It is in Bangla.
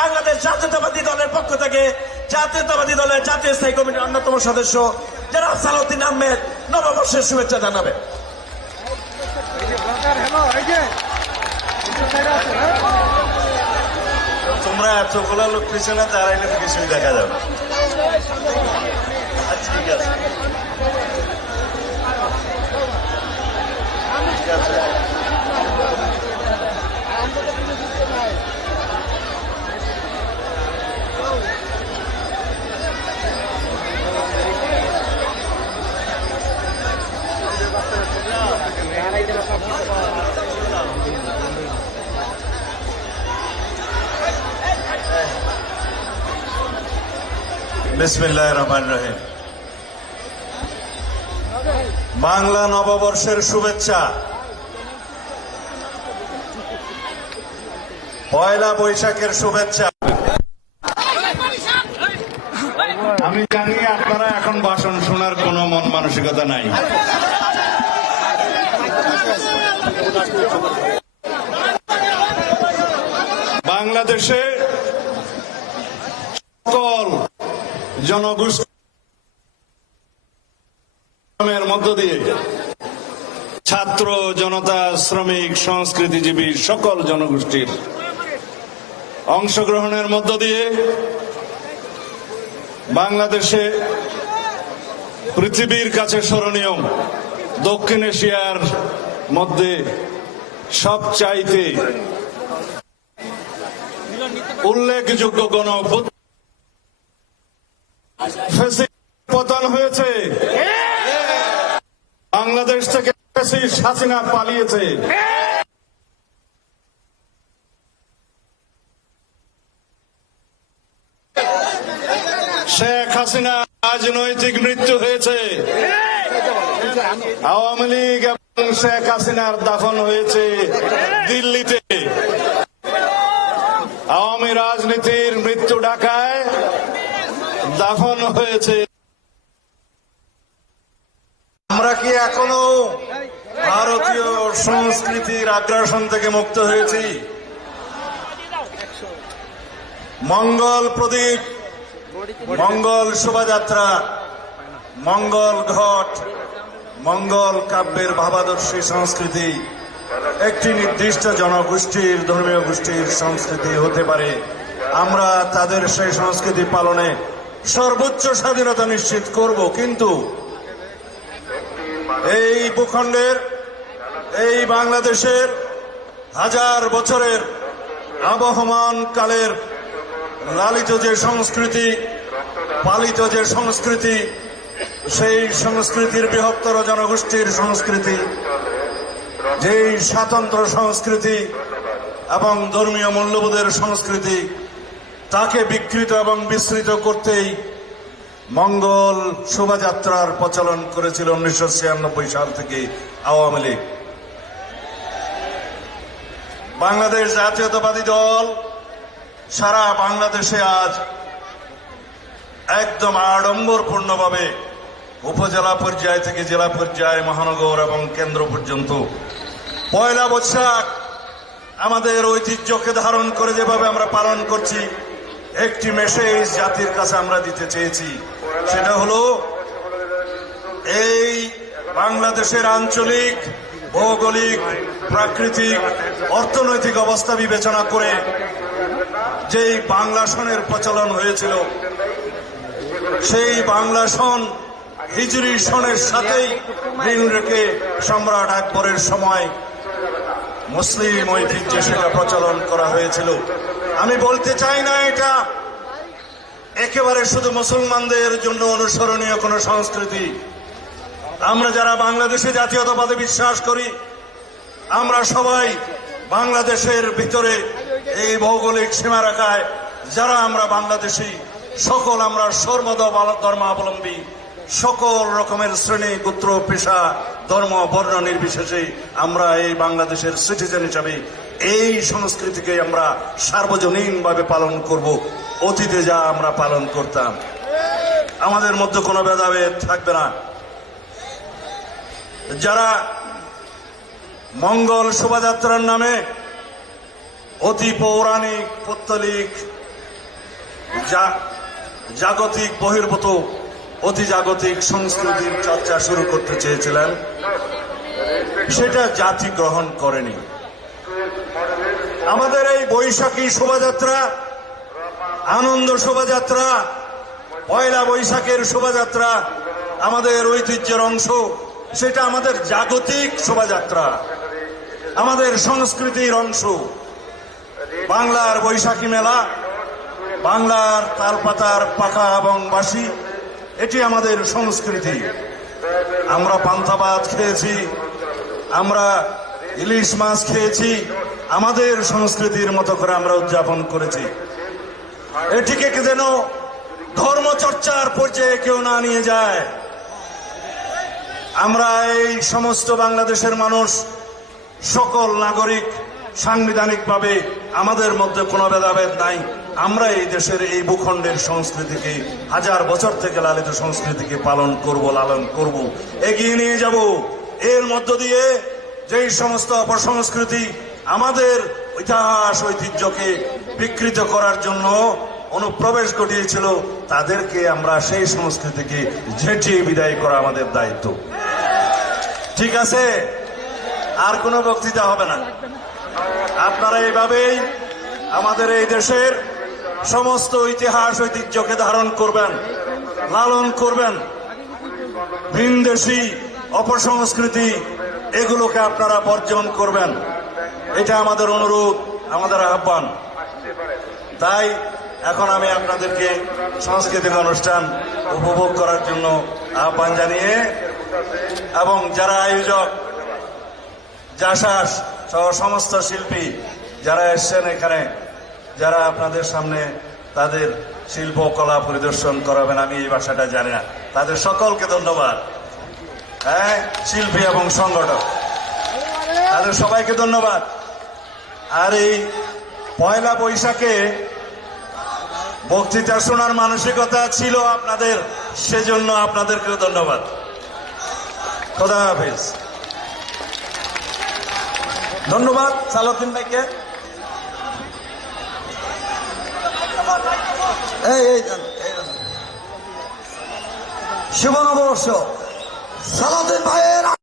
বাংলাদেশ জাতীয়তাবাদী দলের পক্ষ থেকে জাতীয়তাবাদী দলের জাতীয় স্থায়ী কমিটির অন্যতম সদস্য যারা সালাউদ্দিন আহমেদ নববর্ষের শুভেচ্ছা জানাবে। তোমরা লোক তো কিছুই দেখা যাবে আচ্ছা, ঠিক আছে। বিসমিল্লাহ রহমান রহিম। বাংলা নববর্ষের শুভেচ্ছা। পয়লা বৈশাখের শুভেচ্ছা। আমি জানি আপনারা এখন ভাষণ শোনার কোনো মন মানসিকতা নাই। বাংলাদেশে সকল জনগোষ্ঠীর মধ্য দিয়ে ছাত্র, জনতা, শ্রমিক, সংস্কৃতিজীবী সকল জনগোষ্ঠীর অংশগ্রহণের মধ্য দিয়ে বাংলাদেশে পৃথিবীর কাছে স্মরণীয় দক্ষিণ এশিয়ার মধ্যে সবচাইতে উল্লেখযোগ্য গণ ফেসিক পতন হয়েছে। বাংলাদেশ থেকে হাসিনা পালিয়েছে। শেখ হাসিনা রাজনৈতিক মৃত্যু হয়েছে। আওয়ামী লীগ এবং শেখ হাসিনার দাফন হয়েছে দিল্লিতে। আওয়ামী রাজনীতির মৃত্যু ঢাকায় দাফন হয়েছে। আমরা কি এখনও ভারতীয় সংস্কৃতির আগ্রাসন থেকে মুক্ত হয়েছি? মঙ্গল প্রদীপ, মঙ্গল শোভাযাত্রা, মঙ্গল ঘট, মঙ্গল কাব্যের ভাবাদর্শী সংস্কৃতি। একটি নির্দিষ্ট জনগোষ্ঠীর, ধর্মীয় গোষ্ঠীর সংস্কৃতি হতে পারে। আমরা তাদের সেই সংস্কৃতি পালনে সর্বোচ্চ স্বাধীনতা নিশ্চিত করব, কিন্তু এই ভূখণ্ডের, এই বাংলাদেশের হাজার বছরের আবহমান কালের লালিত যে সংস্কৃতি, পালিত যে সংস্কৃতি, সেই সংস্কৃতির বৃহত্তর জনগোষ্ঠীর সংস্কৃতি, যেই স্বাতন্ত্র সংস্কৃতি এবং ধর্মীয় মূল্যবোধের সংস্কৃতি তাকে বিকৃত এবং বিস্তৃত করতেই মঙ্গল শোভাযাত্রার প্রচলন করেছিল উনিশশো ছিয়ানব্বই সাল থেকে আওয়ামী লীগ। বাংলাদেশ জাতীয়তাবাদী দল সারা বাংলাদেশে আজ একদম আড়ম্বরপূর্ণভাবে উপজেলা পর্যায় থেকে জেলা পর্যায়ে, মহানগর এবং কেন্দ্র পর্যন্ত পয়লা বৈশাখ আমাদের ঐতিহ্যকে ধারণ করে যেভাবে আমরা পালন করছি একটি মেসেজ জাতির কাছে আমরা দিতে চেয়েছি। সেটা হলো, এই বাংলাদেশের আঞ্চলিক, ভৌগোলিক, প্রাকৃতিক, অর্থনৈতিক অবস্থা বিবেচনা করে যেই বাংলা সনের প্রচলন হয়েছিল, সেই বাংলা সন হিজরি সনের সাথেই মিল রেখে সম্রাট আকবরের সময় মুসলিম ঐতিহ্যে সেটা প্রচলন করা হয়েছিল। আমি বলতে চাই না এটা। একেবারে শুধু মুসলমানদের জন্য অনুসরণীয় কোন সংস্কৃতি। আমরা যারা বাংলাদেশে জাতীয়তাবাদে বিশ্বাস করি, আমরা সবাই বাংলাদেশের ভিতরে এই ভৌগোলিক সীমারেখায় যারা আমরা বাংলাদেশি, সকল আমরা সর্বদ ধর্মাবলম্বী সকল রকমের শ্রেণি গোত্র পেশা, ধর্ম, বর্ণ নির্বিশেষে আমরা এই বাংলাদেশের সিটিজেন হিসাবে এই সংস্কৃতিকে আমরা সার্বজনীনভাবে পালন করব। অতীতে যা আমরা পালন করতাম। আমাদের মধ্যে কোনো ভেদাভেদ থাকবে না। যারা মঙ্গল শোভাযাত্রার নামে অতি পৌরাণিক, পত্তলিক জাগতিক, বহির্ভূত অতি জাগতিক সংস্কৃতির চর্চা শুরু করতে চেয়েছিলেন, সেটা জাতি গ্রহণ করেনি। আমাদের এই বৈশাখী শোভাযাত্রা, আনন্দ শোভাযাত্রা, পয়লা বৈশাখের শোভাযাত্রা আমাদের ঐতিহ্যের অংশ। সেটা আমাদের জাগতিক শোভাযাত্রা, আমাদের সংস্কৃতির অংশ। বাংলার বৈশাখী মেলা, বাংলার তালপাতার পাকা এবং বাসি এটি আমাদের সংস্কৃতি। আমরা ভাত খেয়েছি, আমরা ইলিশ মাছ খেয়েছি আমাদের সংস্কৃতির মতো করে আমরা উদযাপন করেছি। এটিকে যেন ধর্মচর্চার পর্যায়ে কেউ না নিয়ে যায়। আমরা এই সমস্ত বাংলাদেশের মানুষ, সকল নাগরিক সাংবিধানিকভাবে আমাদের মধ্যে কোনো ভেদাভেদ নাই। আমরা এই দেশের এই ভূখণ্ডের সংস্কৃতিকে, হাজার বছর থেকে লালিত সংস্কৃতিকে পালন করব, লালন করব, এগিয়ে নিয়ে যাব। এর মধ্য দিয়ে যেই সমস্ত অপসংস্কৃতি আমাদের ইতিহাস, ঐতিহ্যকে বিকৃত করার জন্য অনুপ্রবেশ ঘটিয়েছিল, তাদেরকে আমরা সেই সংস্কৃতিকে ঝেঁটিয়ে বিদায় করা আমাদের দায়িত্ব। ঠিক আছে? আর কোনো বক্তৃতা হবে না। আপনারা এইভাবেই আমাদের এই দেশের সমস্ত ইতিহাস, ঐতিহ্যকে ধারণ করবেন, লালন করবেন। ভিনদেশি অপসংস্কৃতি, এগুলোকে আপনারা বর্জন করবেন। এটা আমাদের অনুরোধ, আমাদের আহ্বান। তাই এখন আমি আপনাদেরকে সাংস্কৃতিক অনুষ্ঠান উপভোগ করার জন্য আহ্বান জানিয়ে এবং যারা আয়োজক জাসাস সহ সমস্ত শিল্পী যারা এসছেন এখানে, যারা আপনাদের সামনে তাদের শিল্পকলা পরিদর্শন করাবেন, আমি এই ভাষাটা জানি না। তাদের সকলকে ধন্যবাদ। হ্যাঁ শিল্পী এবং সংগঠক। তাদের সবাইকে ধন্যবাদ। আর এই পয়লা বৈশাখে বক্তৃতা শোনার মানসিকতা ছিল আপনাদের, সেজন্য আপনাদেরকে ধন্যবাদ। খোদা হাফিজ। ধন্যবাদ, সালাউদ্দিন ভাইকে। শুভ নববর্ষ। সালাউদ্দিন ভাইয়ের